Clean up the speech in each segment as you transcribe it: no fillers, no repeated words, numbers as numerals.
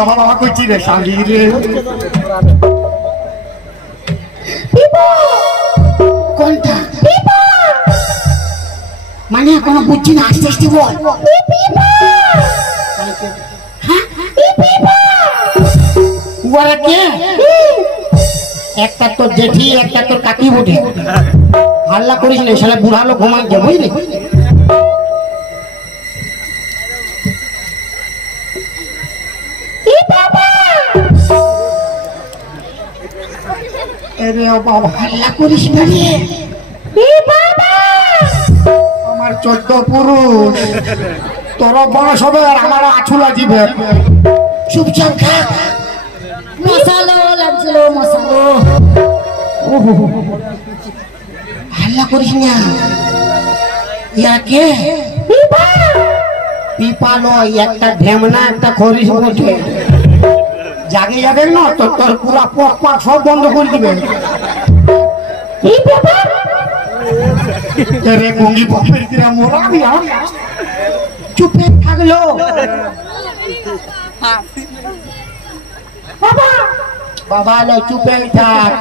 বাবা বাবা করছি রে শালি রে কোনটা মানে এখনো বুঝছি না আস্তে আস্তে বল ওরা কে একটা তোর জেঠি একটা তোর কাকি বটে হাল্লা করিস না শালা বুড়া লোক ঘুমাই যা বুঝলি আরে বাবা হাল্লা করিস না রে আমার 14 পুরুষ তোরা বয়স হবে আর আমার আছুলা দিবে চুপচাপ খা মশালো লাগছিল মশালো হাল্লা করিস না ইয়াকে পিপালো একটা ঢেমনা একটা খরিস বটে জাগে যাবে না তো তোর পুরা পক পাক সব বন্ধ করে দিবে রে গুঙ্গি পকের দিরা মোরা দিয়া চুপে থাকলো বাবা বাবা লো চুপে থাক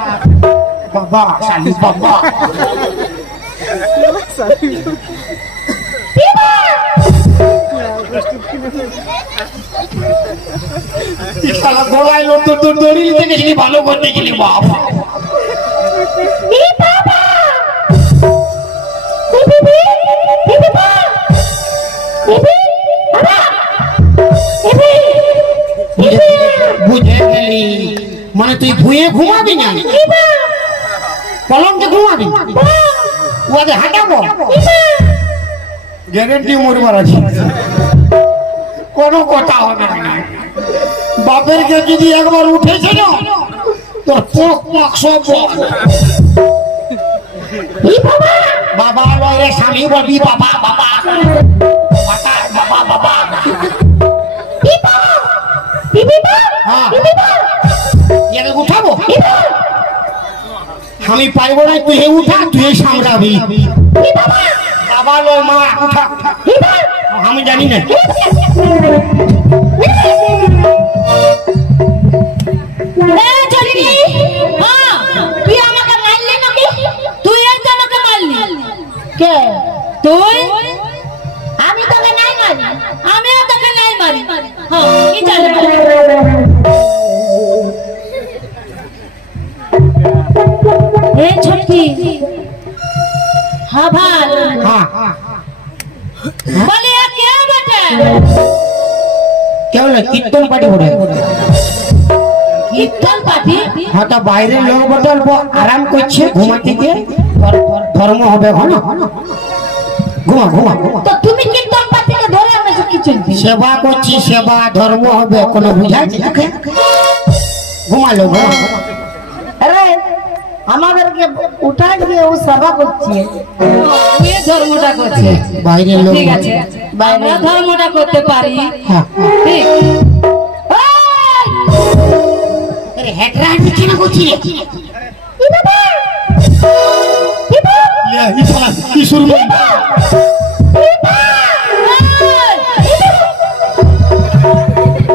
বাবা শালি বাবা শালা গোলায় লো তো তোর দড়ি নিতে গেলি ভালো করতে গেলি বাবা বুঝে গেলি মানে তুই ভুয়ে ঘুমাবি না কলমকে ঘুমাবি ওকে হাঁটাবো গ্যারেন্টি মরবার আছে কোনো কথা হবে না বাপের কে যদি একবার উঠেছে না তোর পোক পাক সব বাবা লয় স্বামী বলবি বাবা বাবা বাবা বাবা উঠাবো আমি পারবো না তুই উঠা তুই সামলাবি বাবা লয় মা উঠা আমি জানি না তুই আমাকে মারলি নাকি তুই আমাকে মারলি কে তুই আমি তোকে নাই মারি আমিও তোকে নাই মারি কি জানি এ ছোটকি হ্যাঁ ভাই বলে কে বেটা কেউ না কীর্তন পার্টি বলে কীর্তন পার্টি হয়তো বাইরের লোক বটে অল্প আরাম করছে ঘুমাতে গিয়ে ধর্ম হবে ঘন ঘুমা ঘুমা তো তুমি কীর্তন পার্টিকে ধরে আনছো কি চলবে সেবা করছি সেবা ধর্ম হবে কোনো বুঝাইছে তোকে ঘুমালো ঘুমা আরে আমাদেরকে উঠা দিয়ে ও সেবা করছে ওই ধর্মটা করছে বাইরের লোক ঠিক আছে আমরা ধর্মটা করতে পারি ঠিক আরে হেডরা নিচে না করছি ই বাবা ই শালা কি শুরু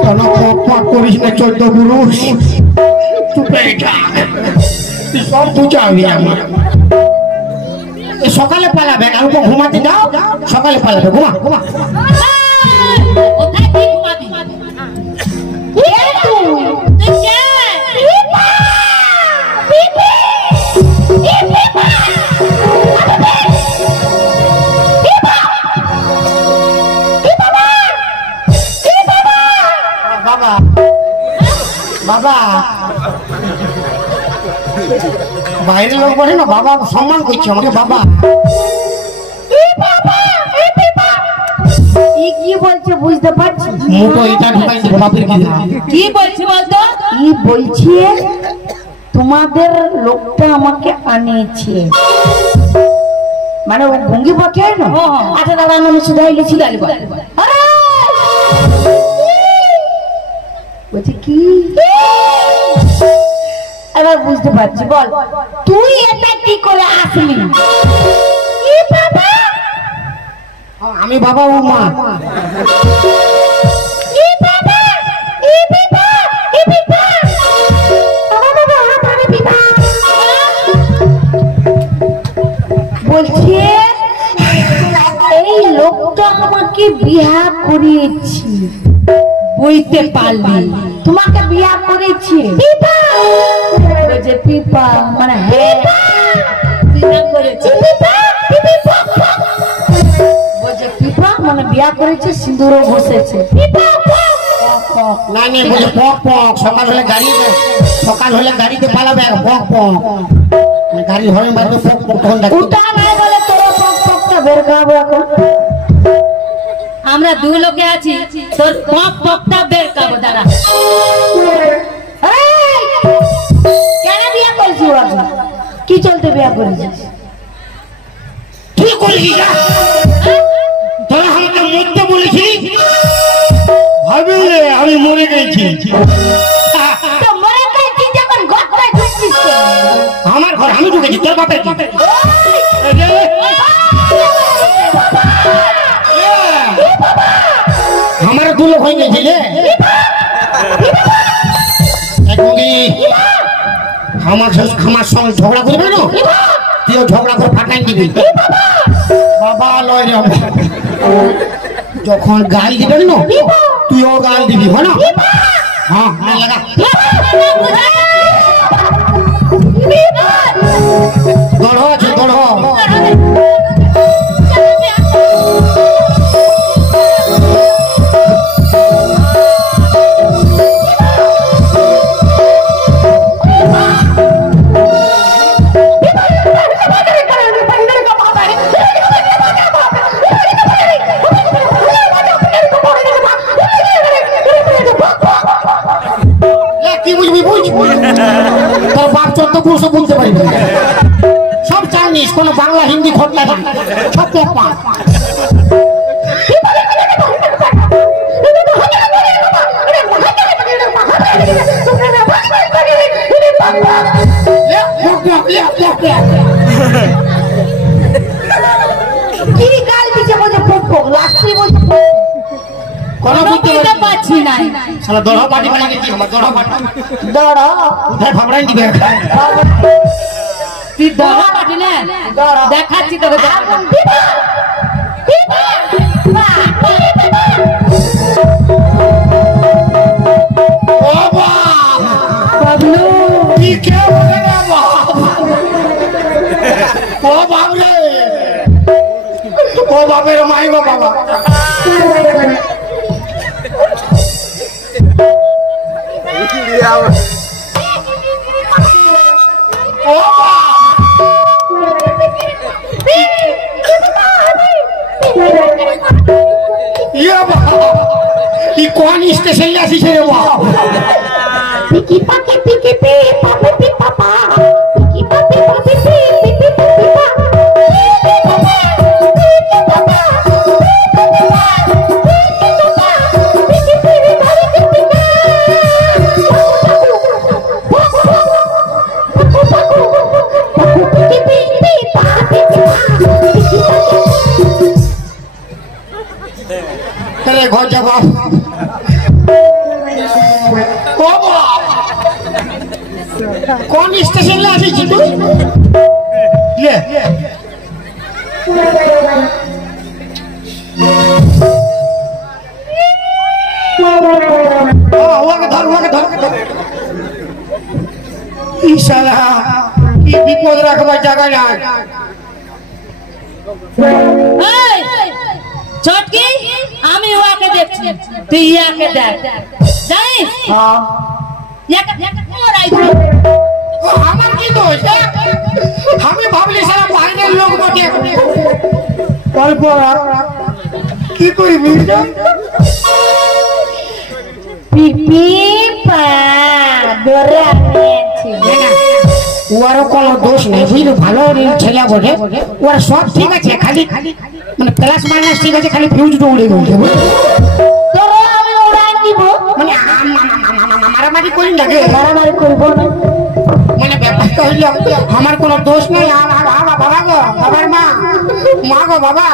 কেন পক করিস না 14 পুরুষ চুপে থাক সব বুঝাবি আমার সকালে পালাবে আর ঘুমাতে দাও সকালে পালাবে ঘুমা ঘুমা ওখানে কি ঘুমাবি কে তুই কে বাবা বাবা বাইরের লোক বলে না বাবা সম্মান করছে আমাকে বাবা কি বলছে বুঝতে পারছি মুখো এটা ঢুকাইছে বাপের কি বলছে বলতো কি বলছে তোমাদের লোকটা আমাকে আনিয়েছে মানে ও ভঙ্গি বটে না আচ্ছা দাদা আমি শুধাই লিখি গালি বলছে কি এবার বুঝতে পারছি বল তুই এটা কি করে আসলি আমি বাবা ও মা বাবা তোকে বিয়া করেছি বুঝতে পারলি তোমাকে বিয়া করেছি পিপা যে পিপা মানে হ্যাঁ বিয়া করেছে পিপা বলে পিপা মানে বিয়া করেছে সিঁদুরও ঘষেছে পিপা না না বলে পক পক সকাল হলে গাড়িতে পালাবে পক পক গাড়ি হরে মারবে পক পক তখন ডাকবে উঠা নাই বলে তোর পক পকটা বের করব এখন আমরা দু লোকে আছি তোর পক পকটা বের করব দাঁড়া এই কেন বিয়া করেছিস বাবা কি চলতে বিয়া করেছিস তুই করলি না তোরা আমাকে মরতে বলেছিলি ভাবি আমি মরে গেছি তো মরে গেছিস যখন গর্তে ঢুকছিস আমার ঘর আমি ঢুকেছি তোর বাপের কি আমার দুলো হয়ে গেছে রে আমার সঙ্গে ঝগড়া করবে না তুইও ঝগড়া করে ফাটাই দিবি বাবা লয় রে যখন গাল দিবেন না তুইও গাল দিবি হয় না হ্যাঁ হ্যাঁ লাগা দড় আছে দড় তোর বাপ চোদ্দ পুরুষ বলতে পারবি সব চাইনিস কোনো বাংলা হিন্দি খোঁজা না সব পেপা কি গাল দিছে বলে পক পক লাস্টে বলছে কোনো বুঝতে পারছি না শালা দড় পাটি বানাই দিছি আমার দড় পাটি দড় উঠে ফাবড়াই দিবে তুই দড় পাটি না দেখাচ্ছি তোকে ও বাপ বাবলু কি কে বলে রে বাপ ও বাপ রে ও বাপের মাই গো বাবা ও कौन स्टेशन ले आसी रे वाह पिकी पाकी पिकी पी पापी पी पापा पिकी पापी पापी पी पिकी पापी पा तेरे घर जवाब कौन स्टेशन ले आसी तू ले हुआ के धर इशारा की विपद रखवा जगह ना চটকি আমি ওয়াকে দেখছি তুই ইয়াকে দেখ জানিস हां ইয়াকে ওরাই আমার কি দোষ আমি ভাবলি সারা বাইরের লোক বটে অল্প কি করিবি পিপি পা দরে আনেছি ওর কোনো দোষ নেই বুঝলি ভালো ছেলে বটে ওর সব ঠিক আছে খালি মানে প্লাস মাইনাস ঠিক আছে খালি ফিউজটা উড়ে গেছে তোরে আমি উড়াই দিব মানে মারামারি করি লাগে মারামারি করব না মানে ব্যাপারটা হইল আমার কোনো দোষ নেই বাবা গো বাবার মা গো বাবা